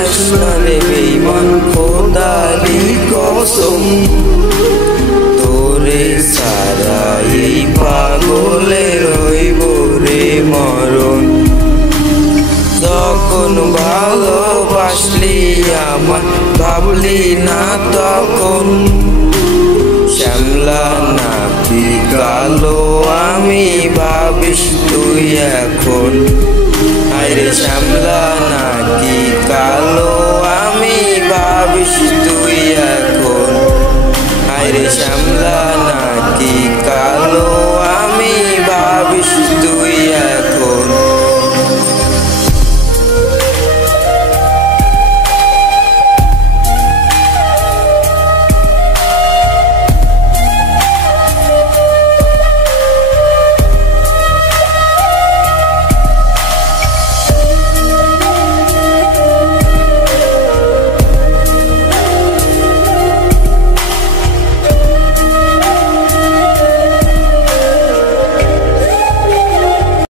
যাস না রে বেঈমান খোদারি কসম তোরে সারা এই পাগলের হইব রে মরণ তখন ভালোবাসলি আমার ভাবলি না তখন শ্যামলা নাকি কালো আমি ভাবিস তুই এখন আরে শ্যামলা নাকি কালো আমি ভাবিস তুই এখন আরে শ্যামলা নাকি কালো আমি ভাবিস তুই এখন